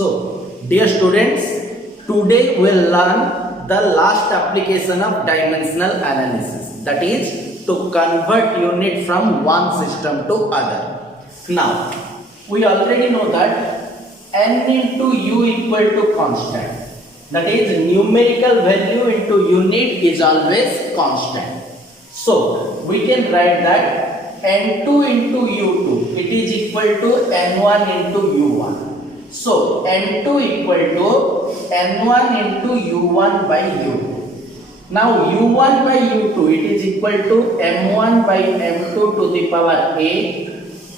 So, dear students, today we will learn the last application of dimensional analysis, that is to convert unit from one system to other. Now, we already know that n into u equal to constant. That is numerical value into unit is always constant. So, we can write that n2 into u2, it is equal to n1 into u1. So, n2 equal to n1 into u1 by u2. Now, u1 by u2, it is equal to m1 by m2 to the power a,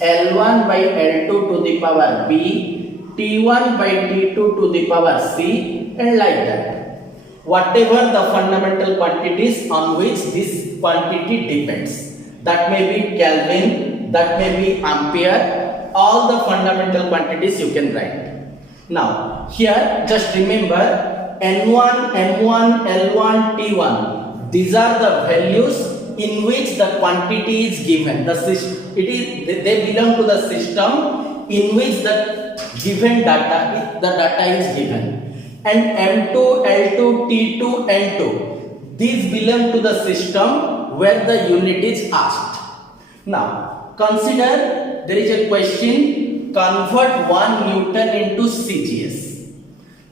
l1 by l2 to the power b, t1 by t2 to the power c, and like that. Whatever the fundamental quantities on which this quantity depends. That may be Kelvin, that may be ampere, all the fundamental quantities you can write. Now, here just remember N1, M1, L1, T1. These are the values in which the quantity is given. They belong to the system in which the given data is given. And M2, L2, T2, N2. These belong to the system where the unit is asked. Now, consider there is a question, convert 1 Newton into CGS.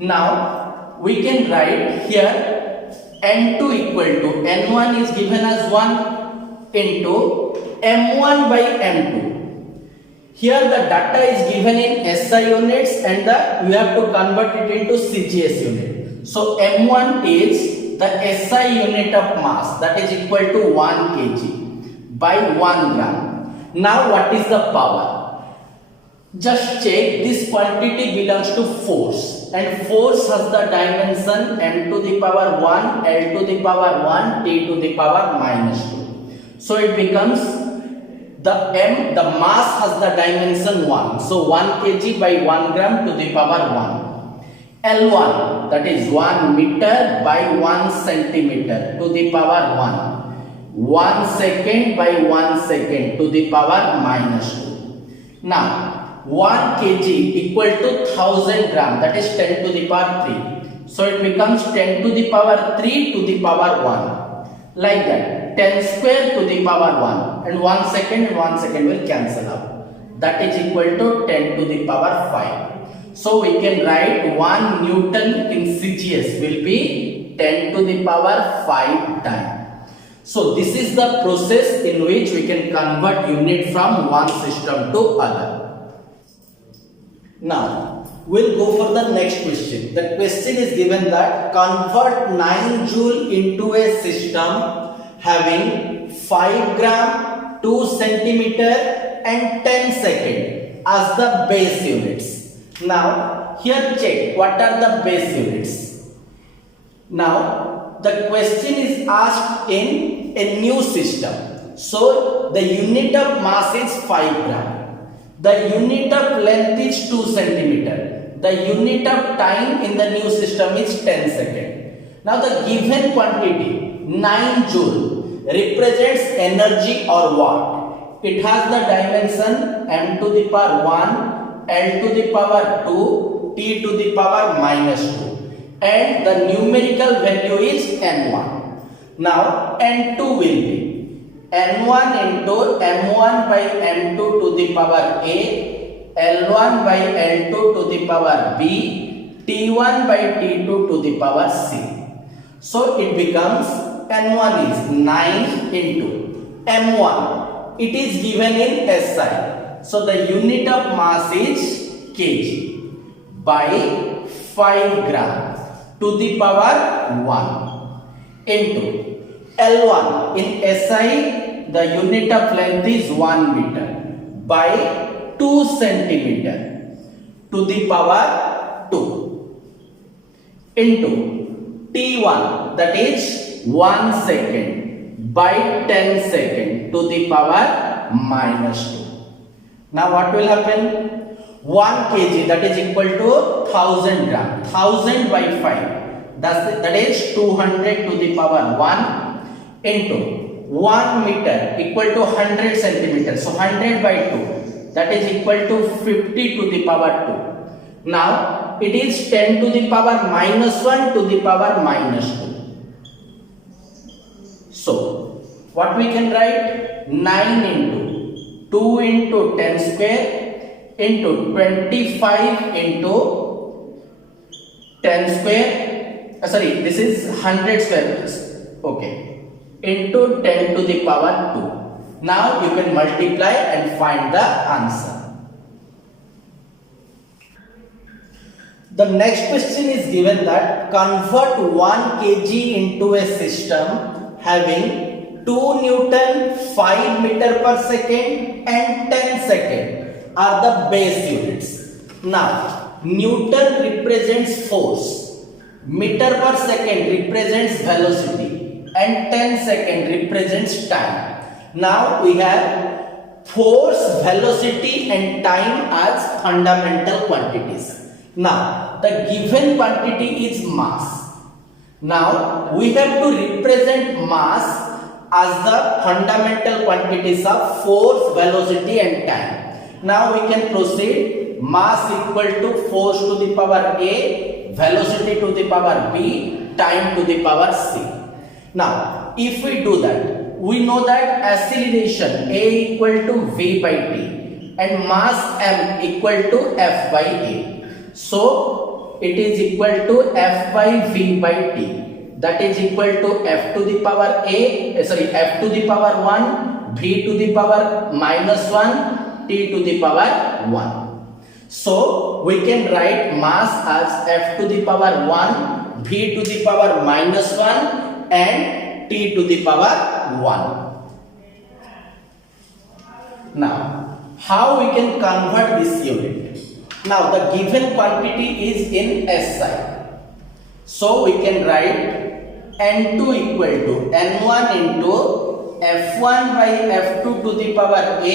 Now, we can write here N2 equal to N1 is given as 1 into M1 by M2. Here the data is given in SI units and we have to convert it into CGS unit. So, M1 is the SI unit of mass, that is equal to 1 kg by 1 gram. Now what is the power? Just check, this quantity belongs to force, and force has the dimension m to the power 1, l to the power 1, t to the power minus 2. So it becomes the mass has the dimension 1. So 1 kg by 1 gram to the power 1. L1, that is 1 meter by 1 centimeter to the power 1. 1 second by 1 second to the power minus 2. Now, 1 kg equal to 1000 gram, that is 10 to the power 3. So, it becomes 10 to the power 3 to the power 1. Like that, 10 square to the power 1. And 1 second and 1 second will cancel out. That is equal to 10 to the power 5. So, we can write 1 Newton in CGS will be 10 to the power 5 times. So, this is the process in which we can convert unit from one system to other. Now, we'll go for the next question. The question is given that convert 9 joule into a system having 5 gram, 2 centimeter and 10 second as the base units. Now, here check what are the base units. Now, the question is asked in a new system. So, the unit of mass is 5 gram. The unit of length is 2 centimeter. The unit of time in the new system is 10 second. Now, the given quantity 9 joule represents energy or watt. It has the dimension m to the power 1, L to the power 2, T to the power minus 2, and the numerical value is N1. Now N2 will be N1 into M1 by M2 to the power A, L1 by L2 to the power B, T1 by T2 to the power C. So it becomes N1 is 9 into M1. It is given in SI. So the unit of mass is kg by 5 gram to the power 1 into L1 in SI, the unit of length is 1 meter by 2 centimeter to the power 2 into T1, that is 1 second by 10 second to the power minus 2. Now what will happen? 1 kg, that is equal to 1000 gram. 1000 by 5, that is 200 to the power 1 into 1 meter equal to 100 centimeters. So 100 by 2, that is equal to 50 to the power Now it is 10 to the power minus 1 to the power minus 2. So what we can write? 9 into 2 into 10 square into 25 into 10 square. Sorry, this is 100 square. Okay. Into 10 to the power 2. Now you can multiply and find the answer. The next question is given that convert 1 kg into a system having 2 Newton, 5 meter per second and 10 second are the base units. Now Newton represents force, meter per second represents velocity and 10 second represents time. Now we have force, velocity and time as fundamental quantities. Now the given quantity is mass. Now we have to represent mass as the fundamental quantities of force, velocity and time. Now we can proceed. Mass equal to force to the power A, velocity to the power B, time to the power C. Now if we do that, we know that acceleration A equal to V by T and mass M equal to F by A. So it is equal to F by V by T, that is equal to F to the power F to the power 1, V to the power minus 1, T to the power 1. So we can write mass as F to the power 1, V to the power minus 1 and T to the power 1. Now how we can convert this unit? Now the given quantity is in SI. So we can write N2 equal to N1 into F1 by F2 to the power A,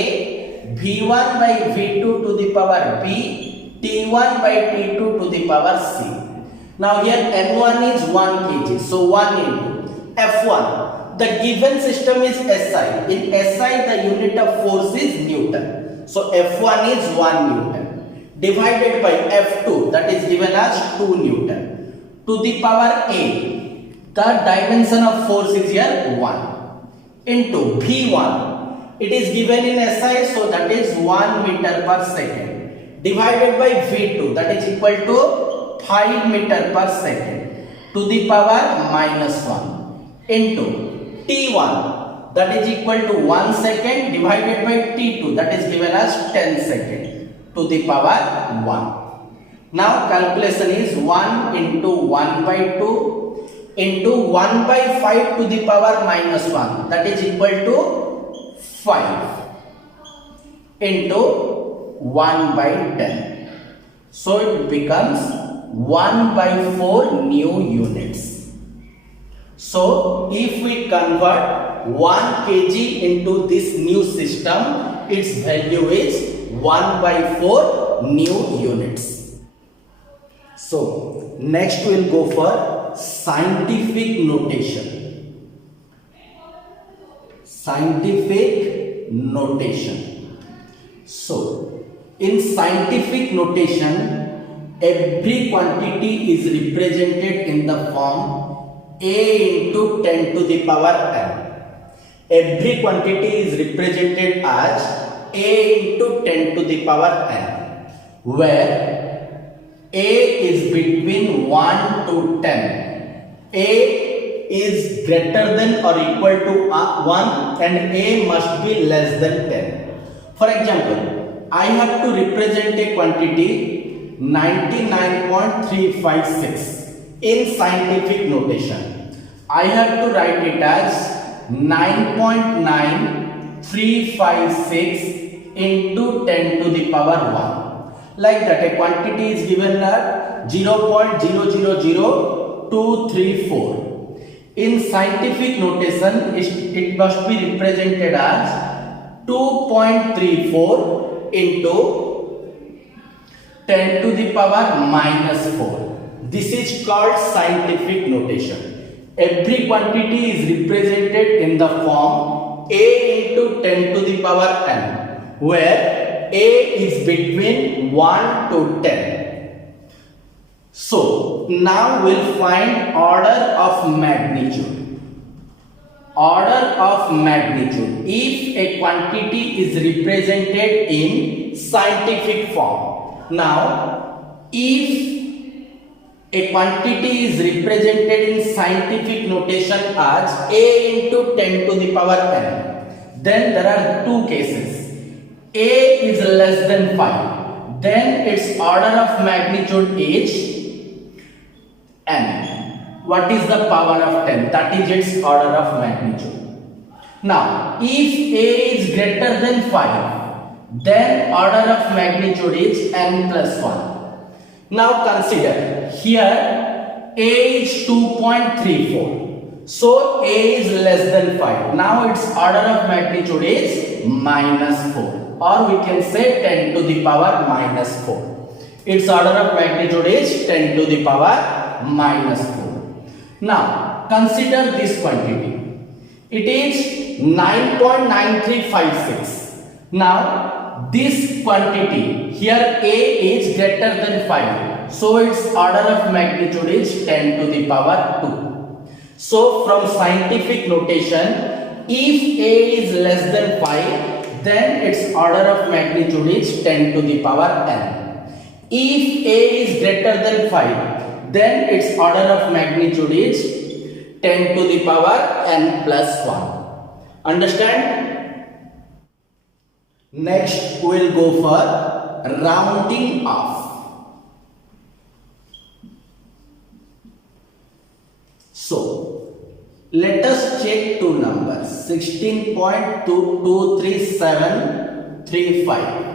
V1 by V2 to the power B, T1 by T2 to the power C. Now here N1 is 1 kg. So 1 into F1. The given system is SI. In SI the unit of force is Newton. So F1 is 1 Newton. Divided by F2, that is given as 2 Newton to the power A. The dimension of force is here 1 into V1. It is given in SI, so that is 1 meter per second divided by V2, that is equal to 5 meter per second to the power minus 1 into T1, that is equal to 1 second divided by T2, that is given as 10 second to the power 1. Now calculation is 1 into 1 by 2 into 1 by 5 to the power minus 1, that is equal to 5 into 1 by 10. So it becomes 1 by 4 new units. So if we convert 1 kg into this new system, its value is 1 by 4 new units. So next we will go for scientific notation. Scientific notation. So in scientific notation, every quantity is represented in the form A into 10 to the power n. Every quantity is represented as A into 10 to the power n, where A is between 1 to 10. A is greater than or equal to 1 and A must be less than 10. For example, I have to represent a quantity 99.356 in scientific notation. I have to write it as 9.9356 into 10 to the power 1. Like that, a quantity is given at 0.000234. In scientific notation, it must be represented as 2.34 into 10 to the power minus 4. This is called scientific notation. Every quantity is represented in the form A into 10 to the power n, where A is between 1 to 10. So now we'll find order of magnitude. Order of magnitude. If a quantity is represented in scientific form. Now if a quantity is represented in scientific notation as a into 10 to the power n, then there are two cases. A is less than 5, then its order of magnitude is n. What is the power of 10? That is its order of magnitude. Now if a is greater than 5, then order of magnitude is n plus 1. Now consider here a is 2.34. So a is less than 5. Now its order of magnitude is minus 4, or we can say 10 to the power minus 4. Its order of magnitude is 10 to the power minus 4. Now consider this quantity. It is 9.9356. Now this quantity here a is greater than 5, so its order of magnitude is 10 to the power 2. So from scientific notation, if a is less than 5, then its order of magnitude is 10 to the power n. If a is greater than 5, then its order of magnitude is 10 to the power n plus 1. Understand? Next we will go for rounding off. So let us check two numbers, 16.23735.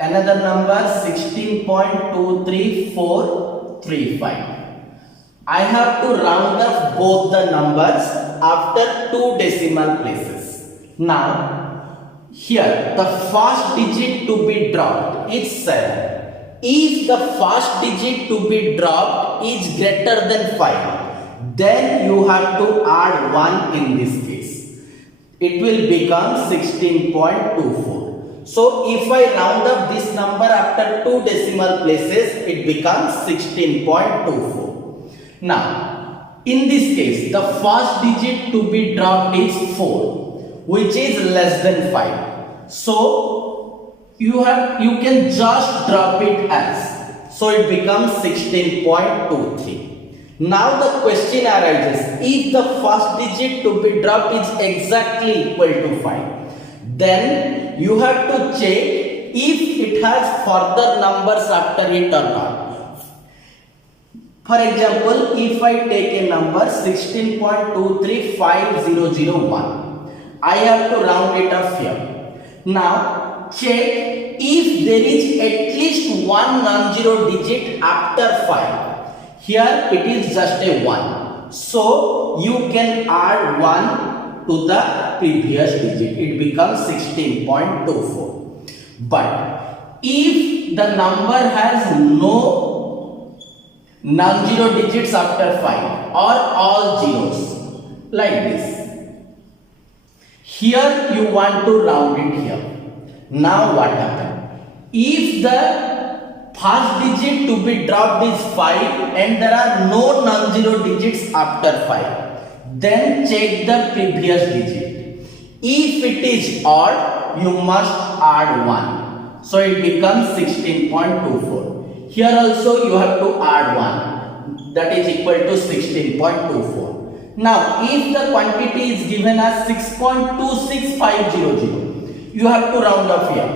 Another number 16.23435. I have to round off both the numbers after two decimal places. Now here the first digit to be dropped is 7. If the first digit to be dropped is greater than 5, then you have to add 1 in this case. It will become 16.24. So if I round up this number after two decimal places, it becomes 16.24. Now in this case the first digit to be dropped is 4, which is less than 5. So you can just drop it as, so it becomes 16.23. Now the question arises, if the first digit to be dropped is exactly equal to 5, then you have to check if it has further numbers after it or not. For example, if I take a number 16.235001, I have to round it off here. Now check if there is at least one non-zero digit after 5. Here it is just a 1. So you can add 1 to the previous digit. It becomes 16.24. But if the number has no non-zero digits after 5 or all zeros, like this, here you want to round it here. Now what happened? If the first digit to be dropped is 5 and there are no non-zero digits after 5, then check the previous digit. If it is odd, you must add 1. So it becomes 16.24. Here also you have to add 1. That is equal to 16.24. Now if the quantity is given as 6.26500, you have to round off here.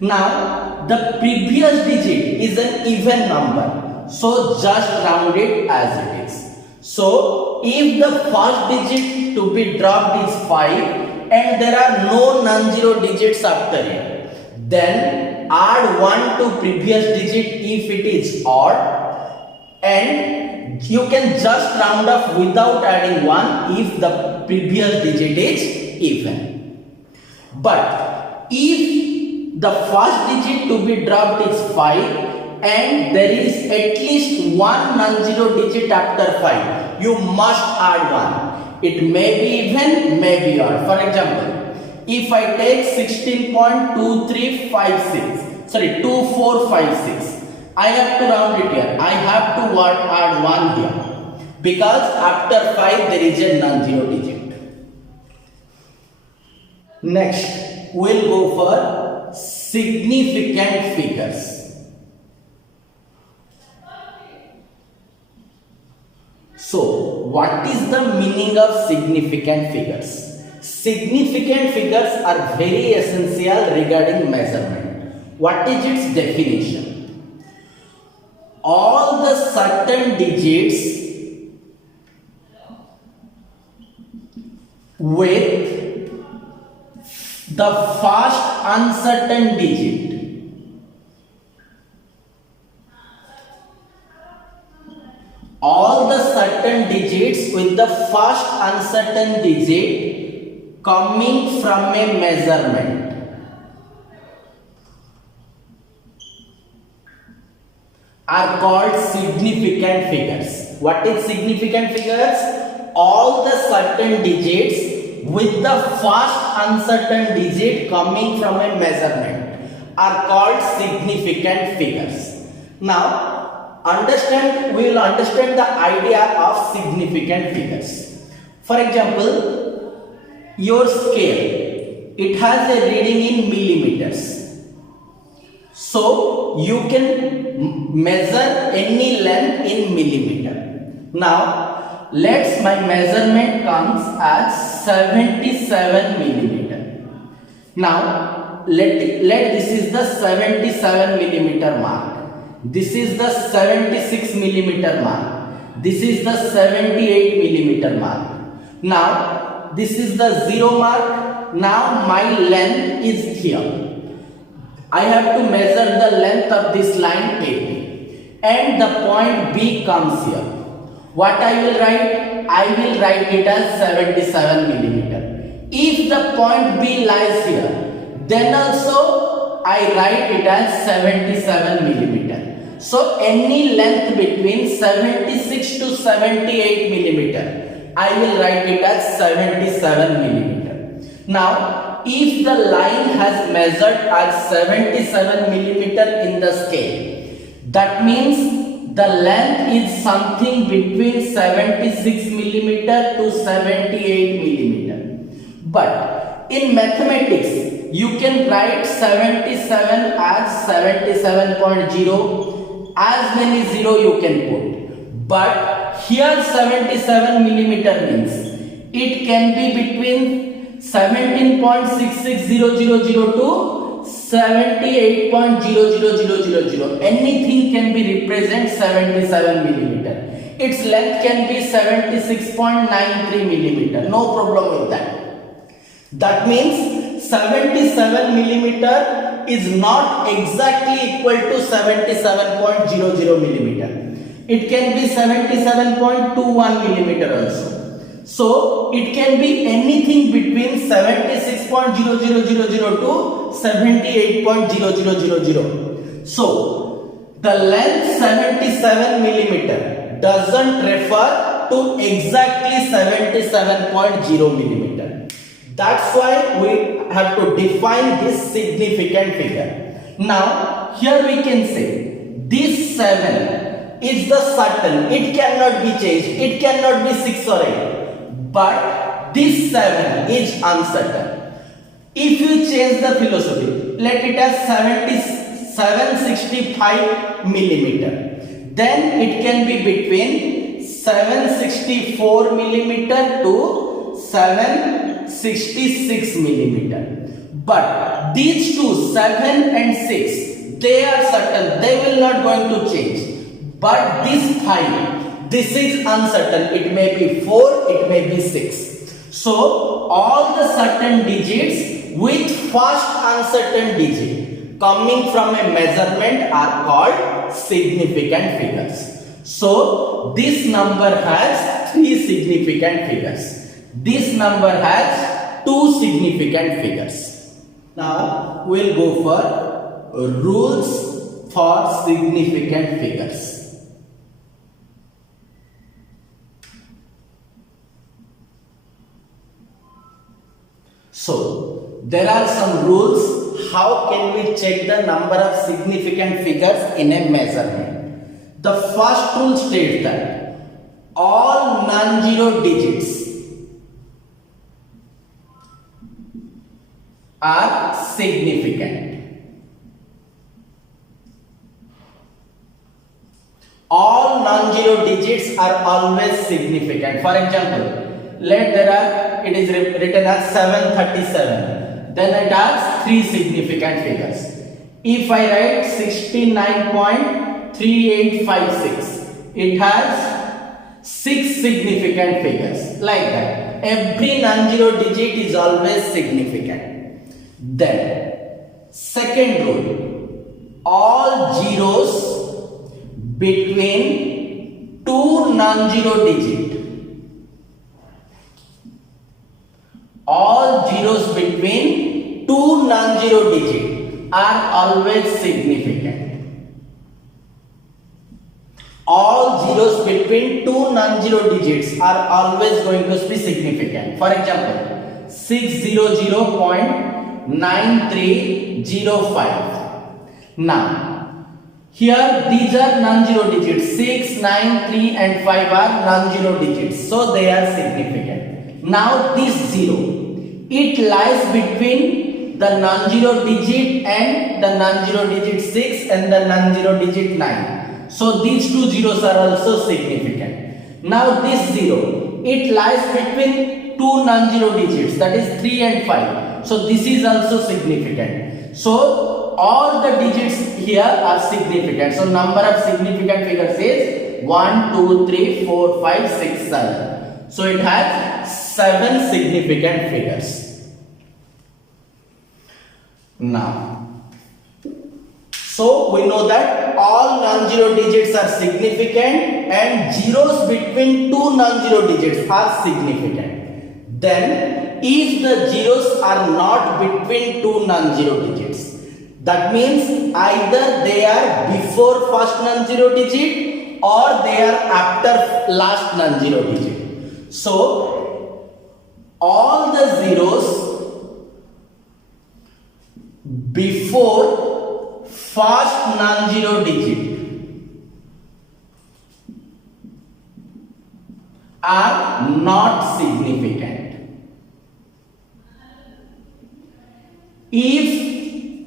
Now the previous digit is an even number, so just round it as it is. So if the first digit to be dropped is 5 and there are no non-zero digits after it, then add 1 to previous digit if it is odd, and you can just round off without adding 1 if the previous digit is even. But if the first digit to be dropped is 5 and there is at least one non-zero digit after 5, you must add 1. It may be even, may be odd. For example, if I take 16.2456, I have to round it here. I have to add 1 here. Because after 5 there is a non-zero digit. Next, we'll go for significant figures. So, what is the meaning of significant figures? Significant figures are very essential regarding measurement. What is its definition? All the certain digits with the first uncertain digit all the certain digits with the first uncertain digit coming from a measurement are called significant figures. What is significant figures? All the certain digits with the first uncertain digit coming from a measurement are called significant figures. Now, we will understand the idea of significant figures. For example, your scale, it has a reading in millimeters. So, you can measure any length in millimeter. Now, my measurement comes as 77 millimeter. Now, this is the 77 millimeter mark. This is the 76 millimeter mark. This is the 78 millimeter mark. Now, this is the 0 mark. Now, my length is here. I have to measure the length of this line AB. And the point B comes here. What I will write? I will write it as 77 millimeter. If the point B lies here, then also I write it as 77 millimeter. So any length between 76 to 78 millimeter, I will write it as 77 millimeter. Now, if the line has measured as 77 millimeter in the scale, that means the length is something between 76 millimeter to 78 millimeter. But in mathematics, you can write 77 as 77.0. As many 0 you can put, but here 77 millimeter means it can be between 17.660000 to 78.00000. Anything can be represent 77 millimeter. Its length can be 76.93 millimeter. No problem with that. That means 77 millimeter is not exactly equal to 77.00 millimeter. It can be 77.21 millimeter also. So, it can be anything between 76.00000 to 78.0000. So, the length 77 millimeter doesn't refer to exactly 77.0 millimeter. That's why we have to define this significant figure. Now, here we can say this 7 is the certain. It cannot be changed. It cannot be 6 or 8. But this 7 is uncertain. If you change the philosophy, let it as 765 millimeter. Then it can be between 764 millimeter to 766 millimeter. But these two, 7 and 6, they are certain. They will not going to change. But this 5, this is uncertain. It may be 4, it may be 6. So, all the certain digits with first uncertain digit coming from a measurement are called significant figures. So, this number has 3 significant figures. This number has 2 significant figures. Now, we'll go for rules for significant figures. So, there are some rules how can we check the number of significant figures in a measurement? The first rule states that all non-zero digits are significant. All non-zero digits are always significant. For example, it is written as 737. Then it has 3 significant figures. If I write 69.3856, it has 6 significant figures. Like that. Every non-zero digit is always significant. Then, second rule, all zeros between 2 non-zero digits. All zeros between 2 non-zero digits are always significant. All zeros between 2 non-zero digits are always going to be significant. For example, 600.9305. Now, here these are non-zero digits. 6, 9, 3 and 5 are non-zero digits. So they are significant. Now this 0, it lies between the non-zero digit and the non-zero digit 6 and the non-zero digit 9. So these 2 zeros are also significant. Now this 0, it lies between 2 non-zero digits, that is 3 and 5. So this is also significant. So all the digits here are significant. So number of significant figures is 1, 2, 3, 4, 5, 6, 7. So it has 7 significant figures. Now, so we know that all non-zero digits are significant and zeros between 2 non-zero digits are significant. Then, if the zeros are not between 2 non-zero digits, that means either they are before first non-zero digit or they are after last non-zero digit. So, all the zeros before first non-zero digit are not significant. If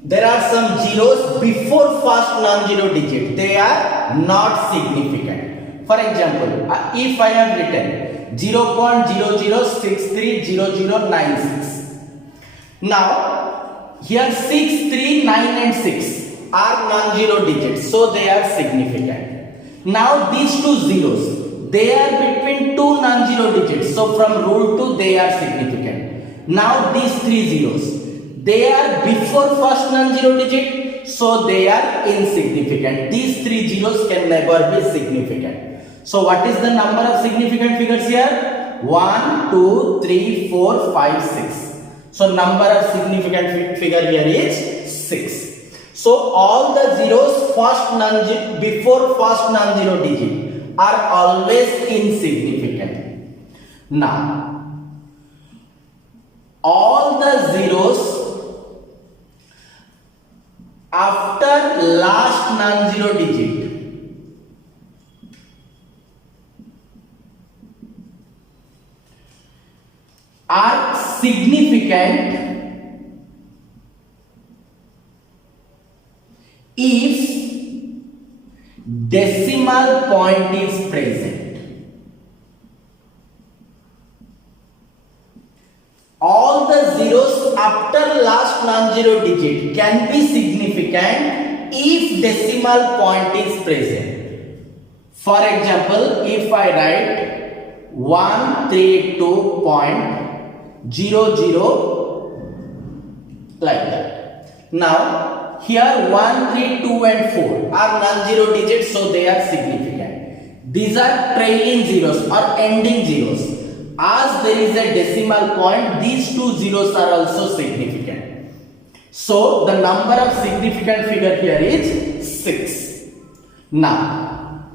there are some zeros before first non-zero digit, they are not significant. For example, if I have written 0.00630096, now here 6, 3, 9 and 6 are non-zero digits, so they are significant. Now these 2 zeros, they are between 2 non-zero digits, so from rule 2 they are significant. Now these 3 zeros, they are before first non-zero digit, so they are insignificant. These 3 zeros can never be significant. So what is the number of significant figures here? 1, 2, 3, 4, 5, 6. So number of significant figure here is 6. So all the zeros before first non-zero digit are always insignificant. Now, all the zeros after last non-zero digit are significant if decimal point is present. All the zeros after last non-zero digit can be significant if decimal point is present. For example, if I write 132.00 like that. Now, here 1, 3, 2 and 4 are non-zero digits, so they are significant. These are trailing zeros or ending zeros. As there is a decimal point, these 2 zeros are also significant. So, the number of significant figure here is 6. Now,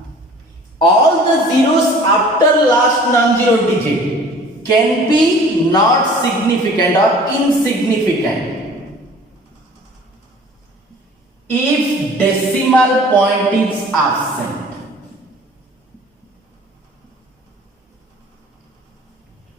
all the zeros after last non-zero digit can be not significant or insignificant if decimal point is absent.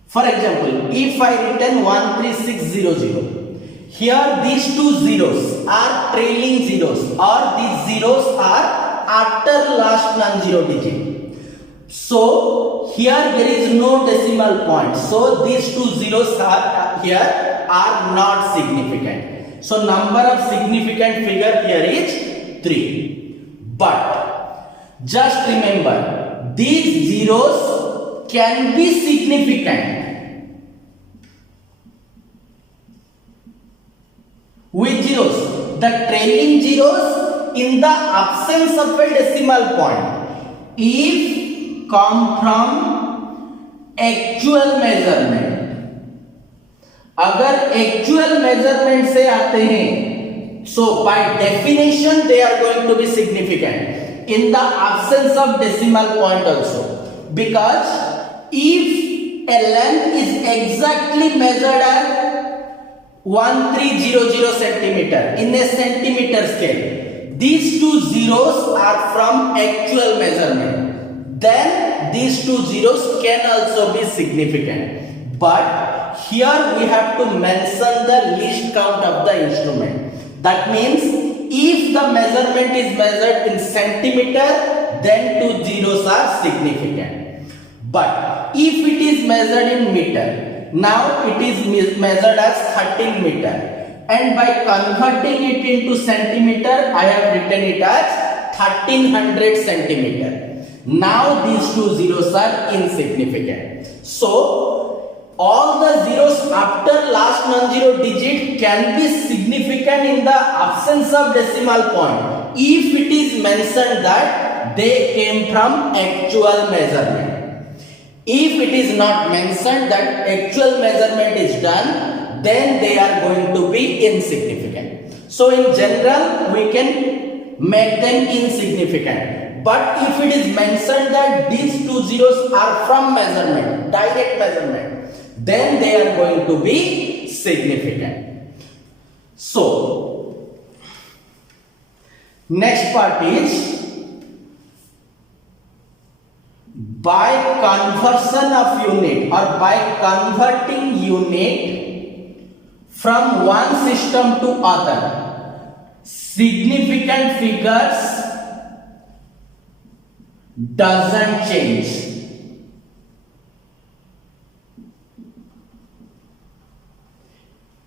For example, if I written 13600, here these two zeros are trailing zeros, or these zeros are after last non-zero digit. So here there is no decimal point. So these two zeros are here are not significant. So number of significant figure here is 3. But just remember, these zeros can be significant. Which zeros? The trailing zeros in the absence of a decimal point, if come from actual measurement. अगर actual measurement से आते हैं, so by definition they are going to be significant in the absence of decimal point also, because if a length is exactly measured as 1300 centimeter in a centimeter scale, these two zeros are from actual measurement, then these two zeros can also be significant. But here we have to mention the least count of the instrument. That means if the measurement is measured in centimeter, then two zeros are significant. But if it is measured in meter, now it is measured as 13 meter, and by converting it into centimeter, I have written it as 1300 centimeter. Now these two zeros are insignificant. So all the zeros after last non-zero digit can be significant in the absence of decimal point if it is mentioned that they came from actual measurement. If it is not mentioned that actual measurement is done, then they are going to be insignificant. So in general, we can make them insignificant. But if it is mentioned that these two zeros are from measurement, direct measurement, then they are going to be significant. So next part is by conversion of unit, or by converting unit from one system to other, significant figures doesn't change.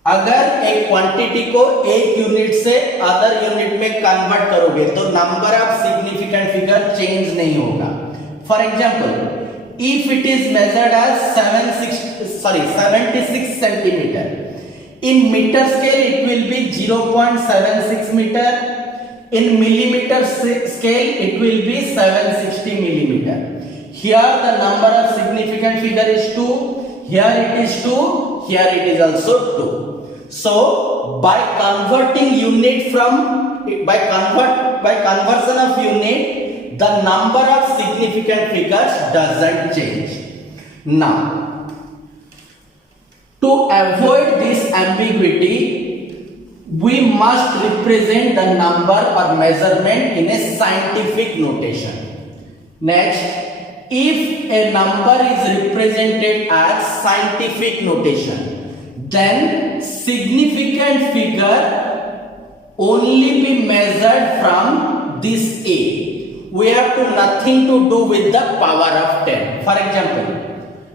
अगर एक quantity को एक unit से other unit में convert करोगे तो number of significant figure change नहीं होगा. For example, if it is measured as 76 centimeter, in meter scale it will be 0.76 meter, in millimeter scale it will be 760 millimeter. Here the number of significant figure is 2, here it is 2, here it is also 2. So by converting unit by conversion of unit, the number of significant figures doesn't change. Now, to avoid this ambiguity, we must represent the number or measurement in a scientific notation. Next, if a number is represented as scientific notation, then significant figure only be measured from this A. We have nothing to do with the power of 10. For example,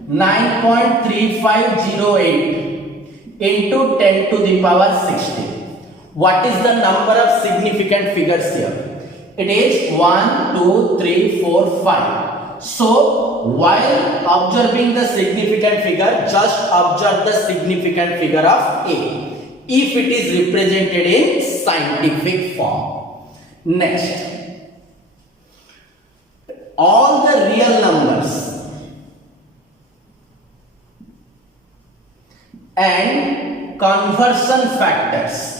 9.3508 into 10 to the power 60. What is the number of significant figures here? It is 1, 2, 3, 4, 5. So, while observing the significant figure, just observe the significant figure of A, if it is represented in scientific form. Next, all the real numbers and conversion factors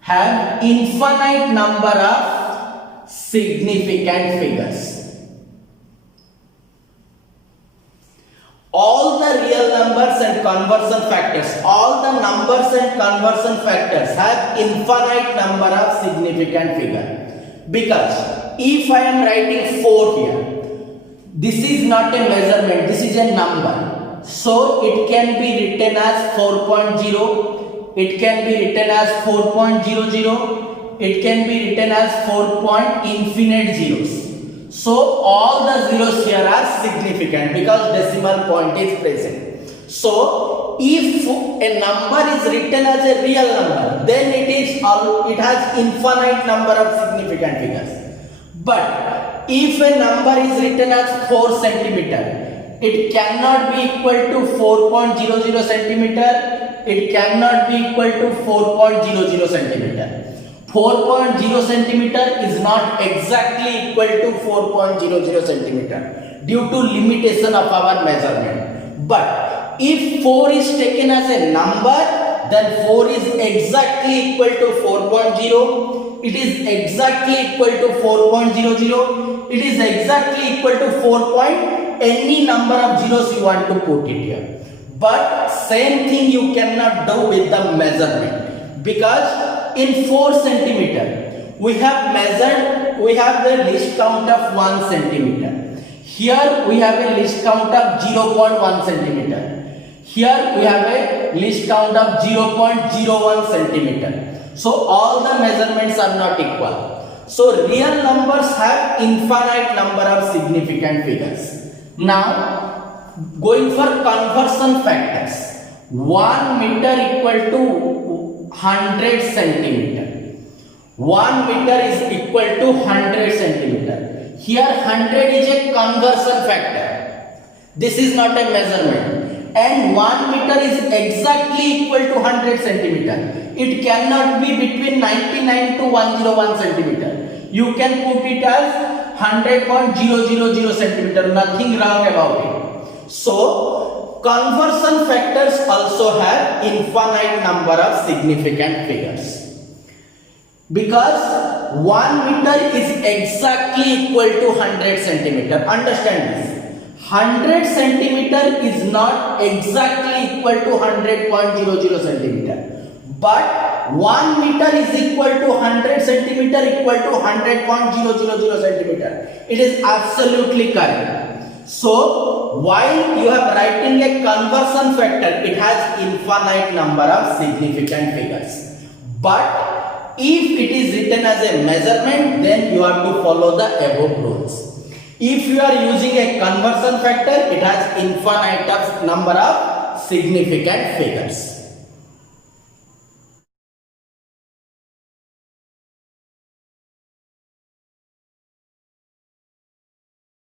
have infinite number of significant figures. All the real numbers and conversion factors. All the numbers and conversion factors have infinite number of significant figure. Because if I am writing 4 here, this is not a measurement, this is a number. So it can be written as 4.0, it can be written as 4.00, it can be written as 4.infinite zeros. So all the zeros here are significant because decimal point is present. So if a number is written as a real number, then it has infinite number of significant figures. But if a number is written as 4 centimeter, it cannot be equal to 4.00 centimeter, it cannot be equal to 4.00 centimeter. 4.0 centimeter is not exactly equal to 4.00 centimeter due to limitation of our measurement. But if 4 is taken as a number, then 4 is exactly equal to 4.0, it is exactly equal to 4.00, it is exactly equal to 4. Any number of zeros you want to put it here. But same thing you cannot do with the measurement, because in 4 centimeter we have the least count of 1 centimeter. Here we have a least count of 0.1 centimeter. Here we have a least count of 0.01 centimeter. So all the measurements are not equal. So real numbers have infinite number of significant figures. Now going for conversion factors, 1 meter equal to 100 centimeter. 1 meter is equal to 100 centimeter. Here 100 is a conversion factor. This is not a measurement. And 1 meter is exactly equal to 100 centimeter. It cannot be between 99 to 101 centimeter. You can put it as 100.000 centimeter. Nothing wrong about it. So conversion factors also have infinite number of significant figures. Because 1 meter is exactly equal to 100 centimeter. Understand this. 100 centimeter is not exactly equal to 100.00 centimeter. But 1 meter is equal to 100 centimeter equal to 100.000 centimeter. It is absolutely correct. So while you are writing a conversion factor, it has infinite number of significant figures. But if it is written as a measurement, then you have to follow the above rules. If you are using a conversion factor, it has infinite number of significant figures.